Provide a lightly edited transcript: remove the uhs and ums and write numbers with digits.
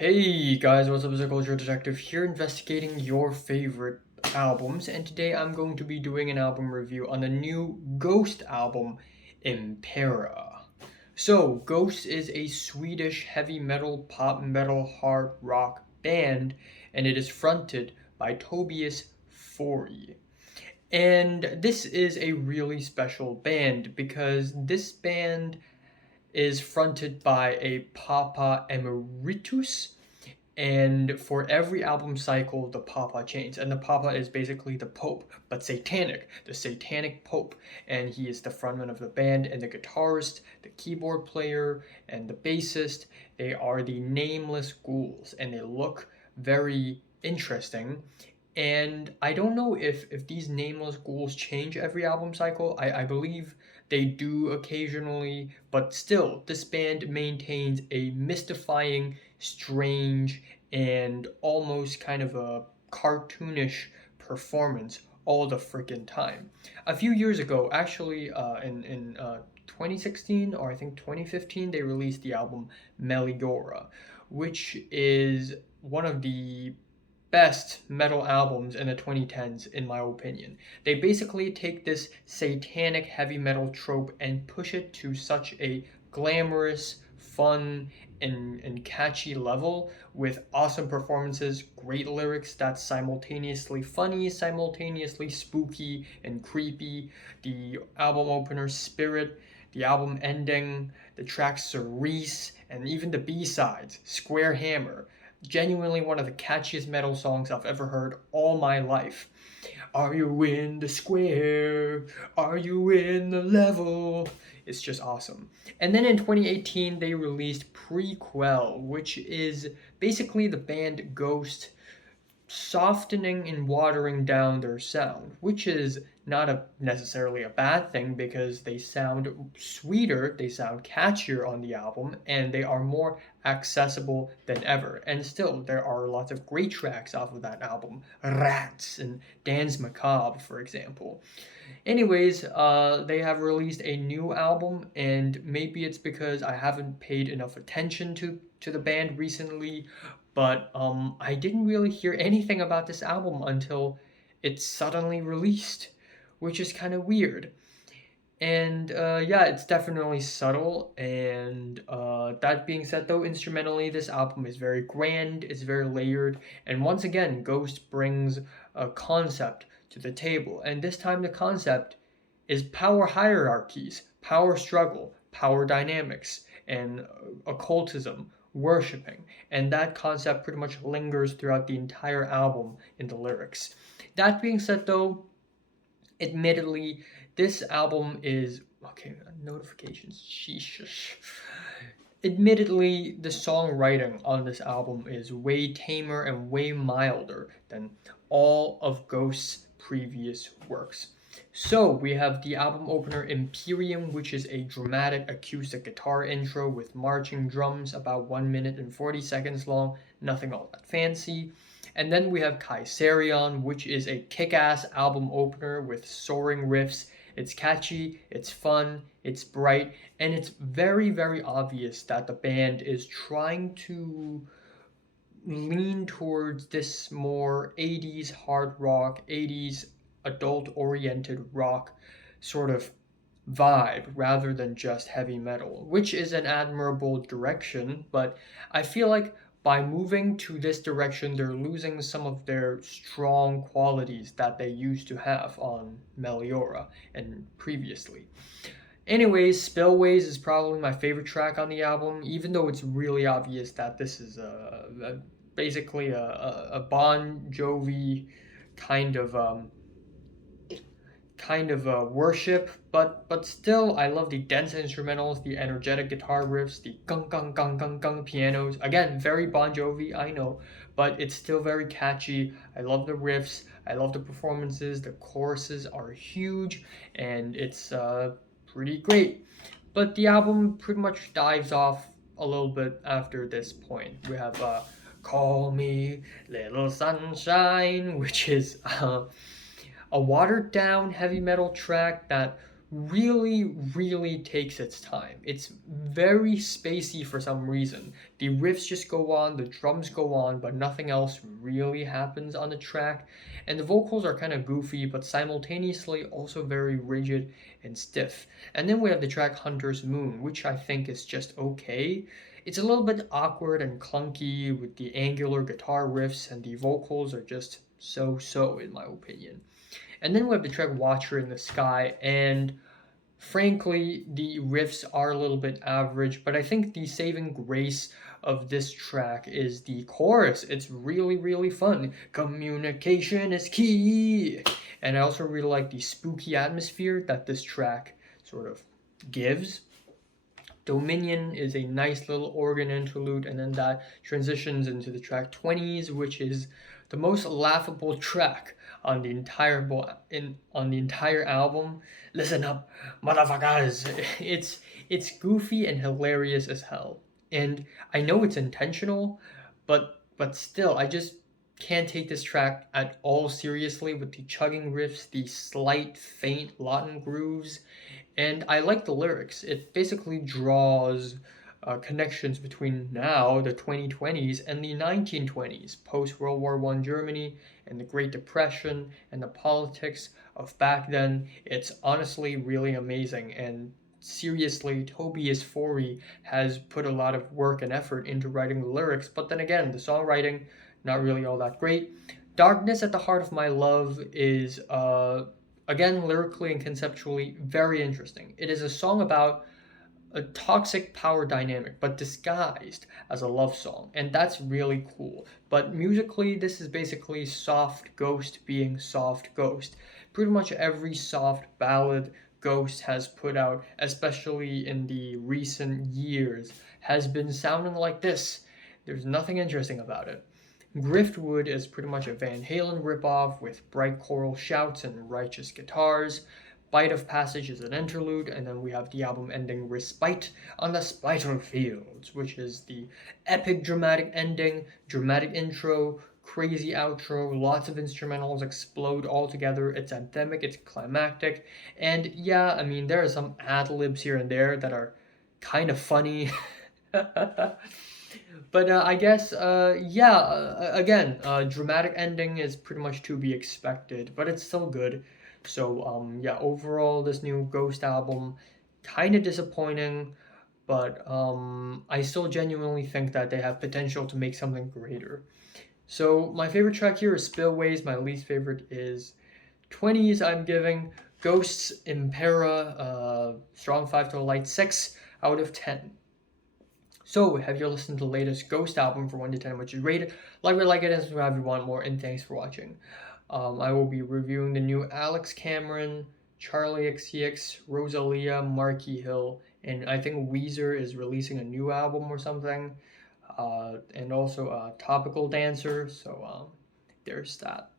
Hey guys, what's up? It's a Culture Detective here investigating your favorite albums, and today I'm going to be doing an album review on the new Ghost album, Impera. So, Ghost is a Swedish heavy metal, pop metal, hard rock band, and it is fronted by Tobias Forey. And this is a really special band because this band is fronted by a Papa Emeritus, and for every album cycle the Papa changes, and the Papa is basically the Pope, but satanic, the satanic Pope, and he is the frontman of the band, and the guitarist, the keyboard player, and the bassist, they are the nameless ghouls, and they look very interesting. And I don't know if these nameless ghouls change every album cycle. I believe they do occasionally, but still, this band maintains a mystifying, strange, and almost kind of a cartoonish performance all the freaking time. A few years ago, actually, in 2016 or I think 2015, they released the album Melidora, which is one of the best metal albums in the 2010s, in my opinion. They basically take this satanic heavy metal trope and push it to such a glamorous, fun, and catchy level with awesome performances, great lyrics that's simultaneously funny, simultaneously spooky and creepy. The album opener, Spirit, the album ending, the track Cerise, and even the B-sides, Square Hammer. Genuinely one of the catchiest metal songs I've ever heard all my life. Are you in the square? Are you in the level? It's just awesome. And then in 2018, they released Prequel, which is basically the band Ghost softening and watering down their sound, which is not necessarily a bad thing because they sound sweeter, they sound catchier on the album, and they are more accessible than ever. And still, there are lots of great tracks off of that album, Rats and Dance Macabre, for example. Anyways, they have released a new album, and maybe it's because I haven't paid enough attention to the band recently, but I didn't really hear anything about this album until it suddenly released, which is kind of weird. And yeah, it's definitely subtle. And that being said, though, instrumentally, this album is very grand, it's very layered. And once again, Ghost brings a concept to the table. And this time, the concept is power hierarchies, power struggle, power dynamics, and occultism, worshipping. And that concept pretty much lingers throughout the entire album in the lyrics. That being said, though, admittedly, this album is okay. Notifications, sheesh. Admittedly, the songwriting on this album is way tamer and way milder than all of Ghost's previous works. So we have the album opener Imperium, which is a dramatic acoustic guitar intro with marching drums about 1 minute and 40 seconds long, nothing all that fancy. And then we have Kaiserion, which is a kick-ass album opener with soaring riffs. It's catchy, it's fun, it's bright, and it's very, very obvious that the band is trying to lean towards this more 80s hard rock, 80s adult-oriented rock sort of vibe rather than just heavy metal, which is an admirable direction, but I feel like by moving to this direction, they're losing some of their strong qualities that they used to have on Melidora and previously. Anyways, Spillways is probably my favorite track on the album, even though it's really obvious that this is basically a Bon Jovi kind of worship, but still I love the dense instrumentals, the energetic guitar riffs, the gung gung gung gung gung pianos. Again, very Bon Jovi, I know, but it's still very catchy. I love the riffs, I love the performances, the choruses are huge, and it's pretty great. But the album pretty much dives off a little bit after this point. We have Call Me Little Sunshine, which is a watered down heavy metal track that really takes its time. It's very spacey for some reason. The riffs just go on, the drums go on, but nothing else really happens on the track. And the vocals are kind of goofy, but simultaneously also very rigid and stiff. And then we have the track Hunter's Moon, which I think is just okay. It's a little bit awkward and clunky with the angular guitar riffs, and the vocals are just so in my opinion. And then we have the track Watcher in the Sky, and frankly, the riffs are a little bit average, but I think the saving grace of this track is the chorus. It's really fun. Communication is key. And I also really like the spooky atmosphere that this track sort of gives. Dominion is a nice little organ interlude, and then that transitions into the track 20s, which is the most laughable track on the entire album. Listen up, motherfuckers! It's goofy and hilarious as hell, and I know it's intentional, but still, I just can't take this track at all seriously with the chugging riffs, the slight faint Latin grooves, and I like the lyrics. It basically draws connections between now, the 2020s, and the 1920s, post-World War I Germany, and the Great Depression, and the politics of back then. It's honestly really amazing, and seriously, Tobias Forey has put a lot of work and effort into writing the lyrics, but then again, the songwriting, not really all that great. Darkness at the Heart of My Love is again, lyrically and conceptually, very interesting. It is a song about a toxic power dynamic, but disguised as a love song, and that's really cool. But musically, this is basically soft Ghost being soft Ghost. Pretty much every soft ballad Ghost has put out, especially in the recent years, has been sounding like this. There's nothing interesting about it. Griftwood is pretty much a Van Halen ripoff with bright choral shouts and righteous guitars. Bite of Passage is an interlude, and then we have the album ending Respite on the Spital Fields, which is the epic dramatic ending, dramatic intro, crazy outro, lots of instrumentals explode all together. It's anthemic, it's climactic, and yeah, I mean, there are some ad-libs here and there that are kind of funny. But I guess, again, dramatic ending is pretty much to be expected, but it's still good. So, yeah, overall, this new Ghost album, kind of disappointing, but I still genuinely think that they have potential to make something greater. So, my favorite track here is Spillways. My least favorite is 20s. I'm giving Ghosts Impera Strong 5 to a Light 6 out of 10. So, have you listened to the latest Ghost album for 1 to 10, which is rated? Like it, and subscribe if you want more, and thanks for watching. I will be reviewing the new Alex Cameron, Charlie XCX, Rosalia, Marquee Hill, and I think Weezer is releasing a new album or something, and also Topical Dancer, so there's that.